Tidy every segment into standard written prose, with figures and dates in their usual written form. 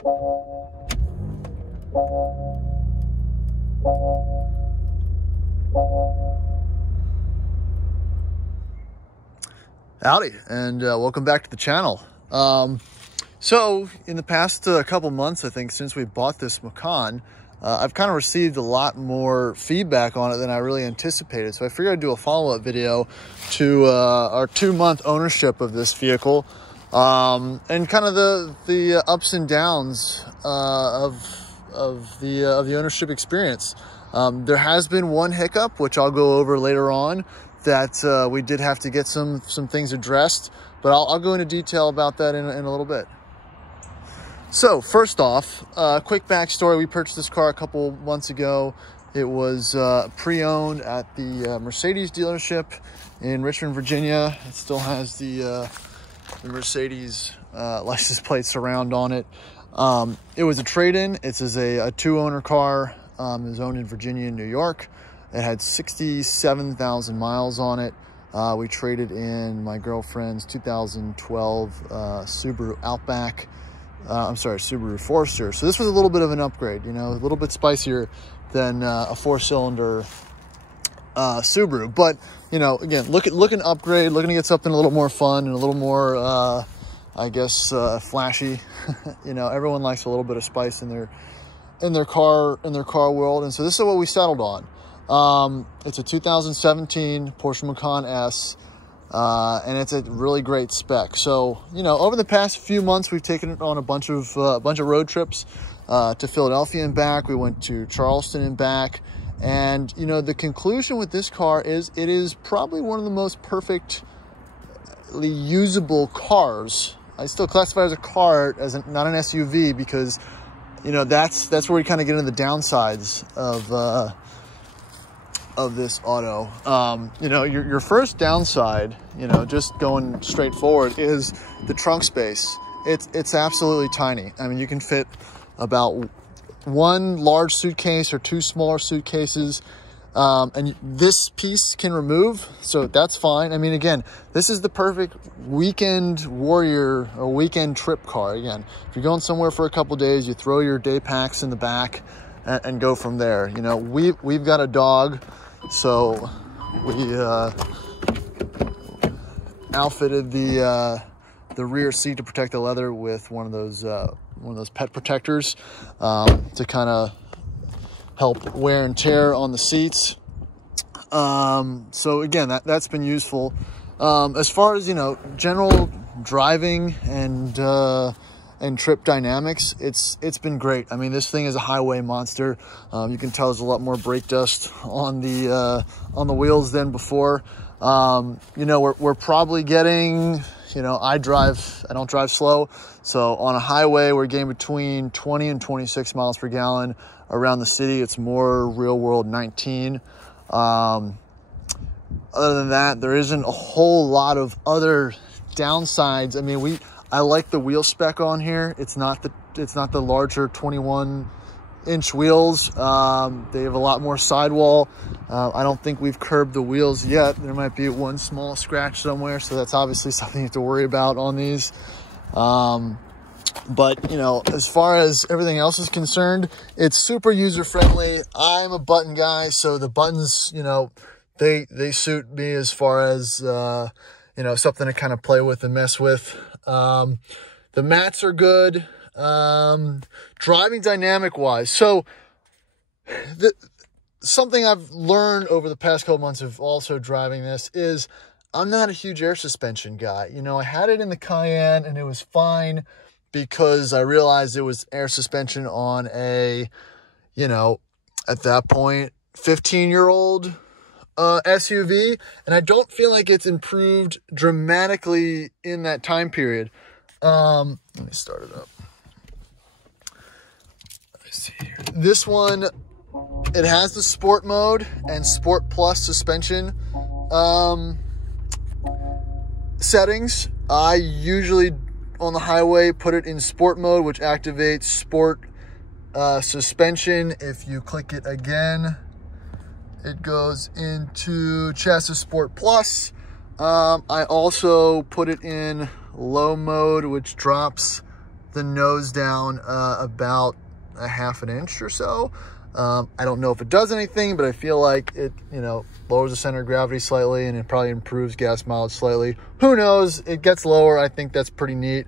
Howdy, and welcome back to the channel. So in the past couple months, I think, since we bought this Macan, I've kind of received a lot more feedback on it than I really anticipated. So I figured I'd do a follow-up video to our 2-month ownership of this vehicle, and kind of the ups and downs of the ownership experience. There has been one hiccup, which I'll go over later on, that we did have to get some things addressed, but I'll go into detail about that in a little bit. So first off, quick backstory. We purchased this car a couple months ago. It was pre-owned at the Mercedes dealership in Richmond, Virginia. It still has the Mercedes license plate surround on it. It was a trade-in. It's a 2-owner car. It was owned in Virginia and New York. It had 67,000 miles on it. We traded in my girlfriend's 2012 Subaru Outback. Subaru Forester. So this was a little bit of an upgrade, you know, a little bit spicier than a 4-cylinder Subaru. But, you know, again, looking upgrade, looking to get something a little more fun and a little more, I guess, flashy. You know, everyone likes a little bit of spice in their car world, and so this is what we settled on. It's a 2017 Porsche Macan S, and it's a really great spec. So, you know, over the past few months, we've taken it on a bunch of road trips to Philadelphia and back. We went to Charleston and back, and you know, the conclusion with this car is it is probably one of the most perfectly usable cars. I still classify it as a car, not an SUV, because you know that's where we kind of get into the downsides of this auto. You know, your first downside, you know, just going straight forward, is the trunk space. It's absolutely tiny. I mean, you can fit about 1 large suitcase or 2 smaller suitcases, and this piece can remove, so that's fine. I mean, again, this is the perfect weekend warrior or weekend trip car. Again, if you're going somewhere for a couple days, you throw your day packs in the back and go from there. You know, we've got a dog, so we outfitted the rear seat to protect the leather with one of those pet protectors to kind of help wear and tear on the seats. So again, that's been useful. As far as, you know, general driving and trip dynamics, it's been great. I mean, this thing is a highway monster. You can tell there's a lot more brake dust on the wheels than before. You know, we're probably getting, you know, I don't drive slow, so on a highway we're getting between 20 and 26 miles per gallon. Around the city, it's more real world 19. Other than that, there isn't a whole lot of other downsides. I mean, I like the wheel spec on here. It's not the larger 21-inch wheels. They have a lot more sidewall. I don't think we've curbed the wheels yet. There might be one small scratch somewhere, so that's obviously something you have to worry about on these. But, you know, as far as everything else is concerned, it's super user-friendly. I'm a button guy, so the buttons, you know, they suit me as far as, you know, something to kind of play with and mess with. The mats are good. Driving dynamic-wise, so something I've learned over the past couple months of also driving this is I'm not a huge air suspension guy. You know, I had it in the Cayenne and it was fine, because I realized it was air suspension on a, you know, at that point, 15-year-old SUV, and I don't feel like it's improved dramatically in that time period. Let me start it up. Let me see here. This one, it has the Sport mode and Sport Plus suspension settings. I usually on the highway put it in Sport mode, which activates Sport suspension. If you click it again, it goes into Chassis Sport Plus. I also put it in low mode, which drops the nose down about a ½ an inch or so. I don't know if it does anything, but I feel like it, you know, lowers the center of gravity slightly, and it probably improves gas mileage slightly. Who knows? It gets lower. I think that's pretty neat.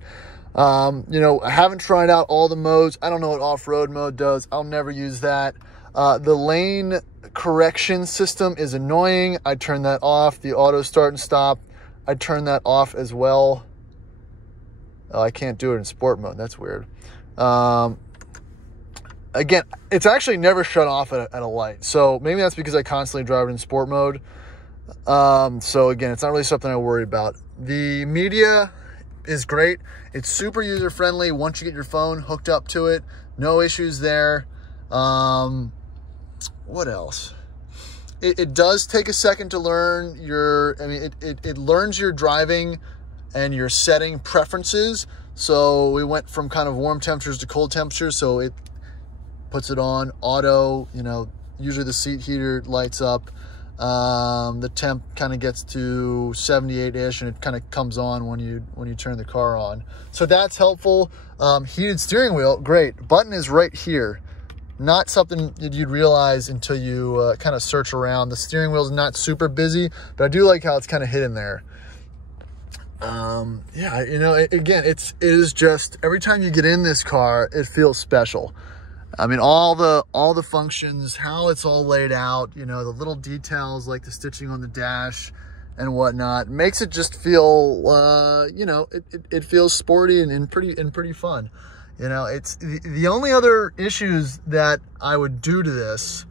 You know, I haven't tried out all the modes. I don't know what off-road mode does. I'll never use that. The lane correction system is annoying. I turn that off. The auto start and stop, I turn that off as well. Oh, I can't do it in sport mode. That's weird. Again, it's actually never shut off at a light. So maybe that's because I constantly drive it in sport mode. So again, it's not really something I worry about. The media is great. It's super user friendly once you get your phone hooked up to it. No issues there. What else? It does take a second to learn your, I mean, it learns your driving and your setting preferences. So we went from kind of warm temperatures to cold temperatures. So it puts it on auto, you know, usually the seat heater lights up. The temp kind of gets to 78-ish, and it kind of comes on when you turn the car on. So that's helpful. Heated steering wheel, great. Button is right here. Not something that you'd realize until you kind of search around. The steering wheel's not super busy, but I do like how it's kind of hidden there. Yeah, you know, again, it is just, every time you get in this car, it feels special. I mean, all the functions, how it's all laid out, you know, the little details like the stitching on the dash and whatnot, makes it just feel, you know, it feels sporty and pretty fun. You know, it's the only other issues that I would do to this,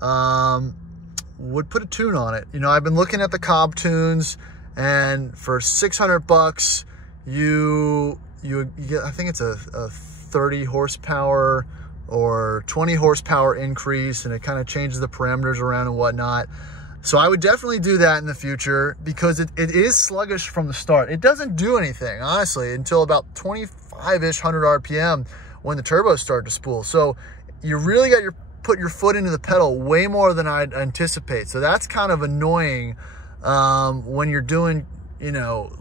would put a tune on it. You know, I've been looking at the Cobb tunes, and for $600, you get, I think it's a 30 horsepower or 20 horsepower increase, and it kind of changes the parameters around and whatnot. So I would definitely do that in the future, because it is sluggish from the start. It doesn't do anything, honestly, until about 25-ish, 100 RPM when the turbos start to spool. So you really got put your foot into the pedal way more than I'd anticipate. So that's kind of annoying when you're doing, you know,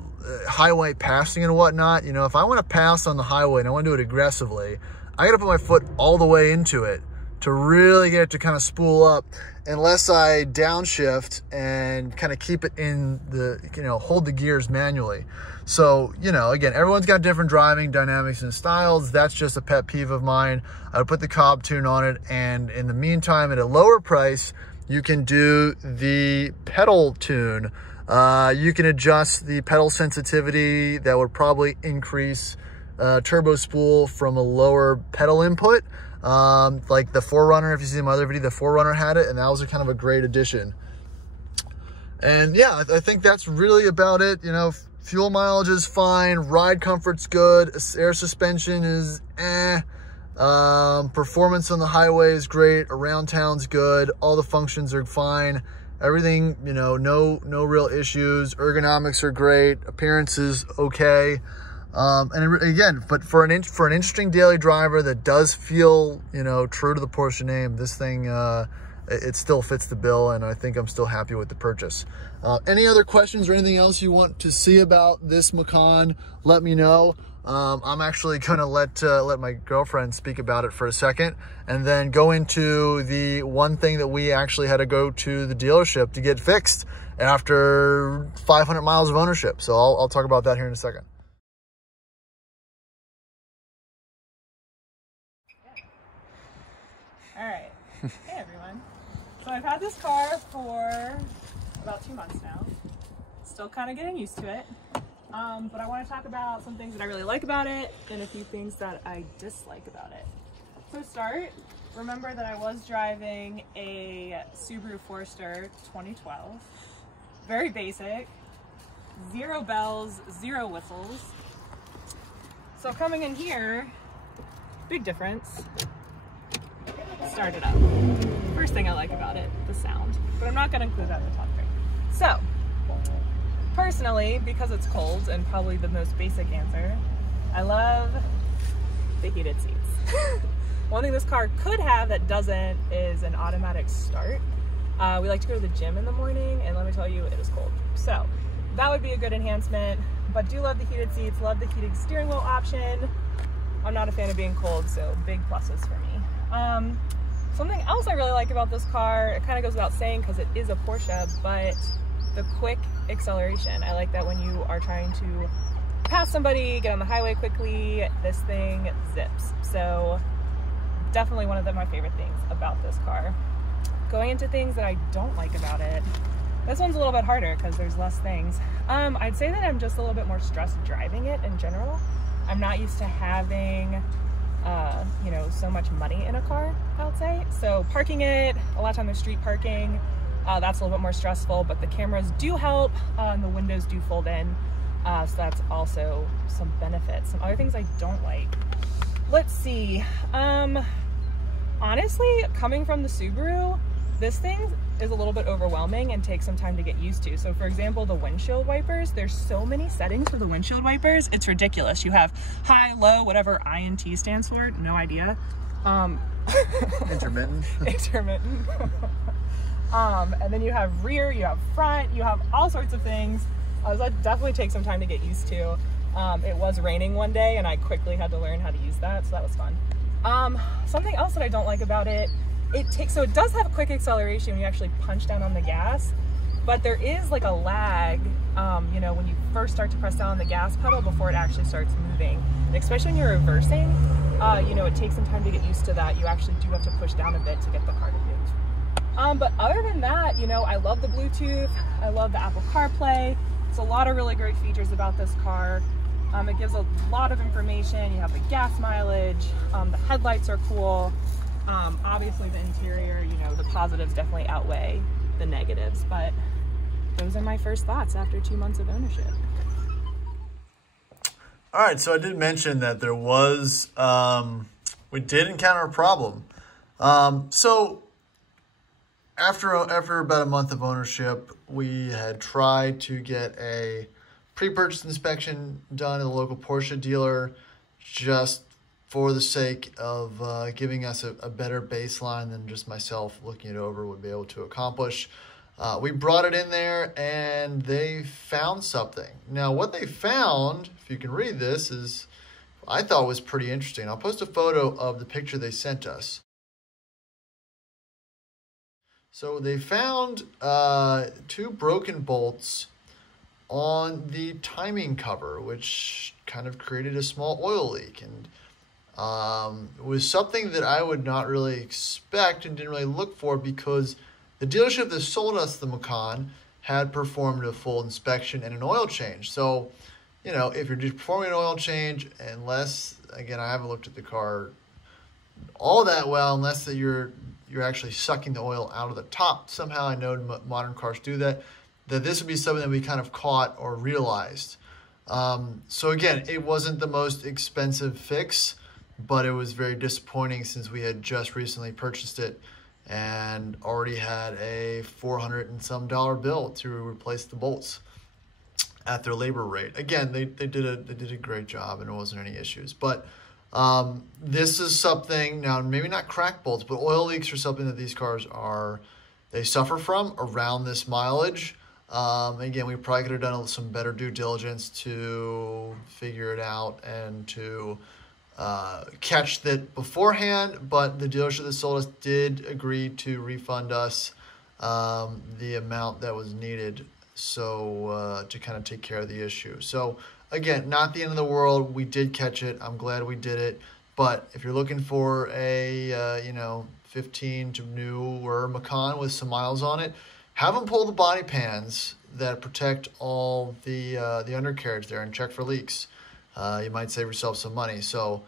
highway passing and whatnot. You know, if I want to pass on the highway and I want to do it aggressively, I got to put my foot all the way into it to really get it to kind of spool up, unless I downshift and kind of keep it in the, you know, hold the gears manually. So, you know, again, everyone's got different driving dynamics and styles. That's just a pet peeve of mine. I would put the Cobb tune on it, and in the meantime, at a lower price, you can do the pedal tune. You can adjust the pedal sensitivity. That would probably increase turbo spool from a lower pedal input. Like the 4Runner, if you see my other video, the 4Runner had it, and that was kind of a great addition. And yeah, I think that's really about it. You know, fuel mileage is fine, ride comfort's good, air suspension is performance on the highway is great, around town's good, all the functions are fine, everything, you know, no real issues, ergonomics are great, appearance is okay. And again, but for an interesting daily driver that does feel, you know, true to the Porsche name, this thing, it still fits the bill, and I think I'm still happy with the purchase. Any other questions or anything else you want to see about this Macan, let me know. I'm actually gonna let my girlfriend speak about it for a second, and then go into the one thing that we actually had to go to the dealership to get fixed after 500 miles of ownership. So I'll talk about that here in a second. All right, hey everyone. So I've had this car for about 2 months now. Still kind of getting used to it. But I want to talk about some things that I really like about it and a few things that I dislike about it. So to start, remember that I was driving a Subaru Forester 2012. Very basic, 0 bells, 0 whistles. So coming in here, big difference. Start it up. First thing I like about it, the sound, but I'm not going to include that in the top 3. So, personally, because it's cold, and probably the most basic answer, I love the heated seats. One thing this car could have that doesn't is an automatic start. We like to go to the gym in the morning, and let me tell you, it is cold. So, that would be a good enhancement, but do love the heated seats, love the heated steering wheel option. I'm not a fan of being cold, so big pluses for me. Something else I really like about this car, it kind of goes without saying because it is a Porsche, but the quick acceleration. I like that when you are trying to pass somebody, get on the highway quickly, this thing zips. So definitely one of my favorite things about this car. Going into things that I don't like about it, this one's a little bit harder because there's less things. I'd say that I'm just a little bit more stressed driving it in general. I'm not used to having you know, so much money in a car, I would say. So parking it, a lot of time there's street parking, that's a little bit more stressful, but the cameras do help, and the windows do fold in, so that's also some benefits. Some other things I don't like. Let's see, honestly, coming from the Subaru, this thing is a little bit overwhelming and takes some time to get used to. So for example, the windshield wipers, there's so many settings for the windshield wipers, it's ridiculous. You have high, low, whatever INT stands for, no idea. Intermittent. Intermittent. And then you have rear, you have front, you have all sorts of things. So that definitely takes some time to get used to. It was raining one day and I quickly had to learn how to use that, so that was fun. Something else that I don't like about it, so it does have a quick acceleration when you actually punch down on the gas, but there is like a lag, you know, when you first start to press down on the gas pedal before it actually starts moving. And especially when you're reversing, you know, it takes some time to get used to that. You actually do have to push down a bit to get the car to move. But other than that, you know, I love the Bluetooth, I love the Apple CarPlay. It's a lot of really great features about this car. It gives a lot of information. You have the gas mileage, the headlights are cool. Obviously the interior, you know, the positives definitely outweigh the negatives, but those are my first thoughts after 2 months of ownership. All right, so I did mention that there was, we did encounter a problem. So after about a month of ownership, we had tried to get a pre-purchase inspection done at a local Porsche dealer just for the sake of giving us a better baseline than just myself looking it over would be able to accomplish. We brought it in there and they found something. Now what they found, if you can read this, is I thought was pretty interesting. I'll post a photo of the picture they sent us. So they found 2 broken bolts on the timing cover, which kind of created a small oil leak. And it was something that I would not really expect and didn't really look for because the dealership that sold us the Macan had performed a full inspection and an oil change. So, you know, if you're just performing an oil change, unless, again, I haven't looked at the car all that well, unless that you're actually sucking the oil out of the top. Somehow I know modern cars do that this would be something that we kind of caught or realized. So again, it wasn't the most expensive fix, but it was very disappointing since we had just recently purchased it and already had a $400 and some bill to replace the bolts at their labor rate. Again, they did a great job and it wasn't any issues. But this is something, now maybe not crack bolts, but oil leaks are something that these cars they suffer from around this mileage. Again, we probably could have done some better due diligence to figure it out and to catch that beforehand, but the dealership that sold us did agree to refund us the amount that was needed so to kind of take care of the issue. So again, not the end of the world. We did catch it. I'm glad we did it. But if you're looking for a you know, 15 to newer Macan with some miles on it, have them pull the body pans that protect all the undercarriage there and check for leaks. You might save yourself some money. So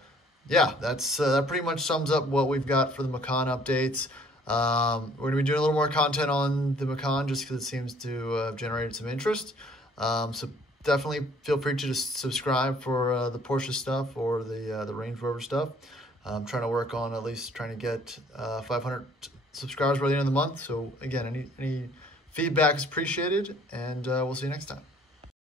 yeah, that pretty much sums up what we've got for the Macan updates. We're going to be doing a little more content on the Macan just because it seems to have generated some interest. So definitely feel free to just subscribe for the Porsche stuff or the Range Rover stuff. I'm trying to work on at least trying to get 500 subscribers by the end of the month. So again, any feedback is appreciated, and we'll see you next time.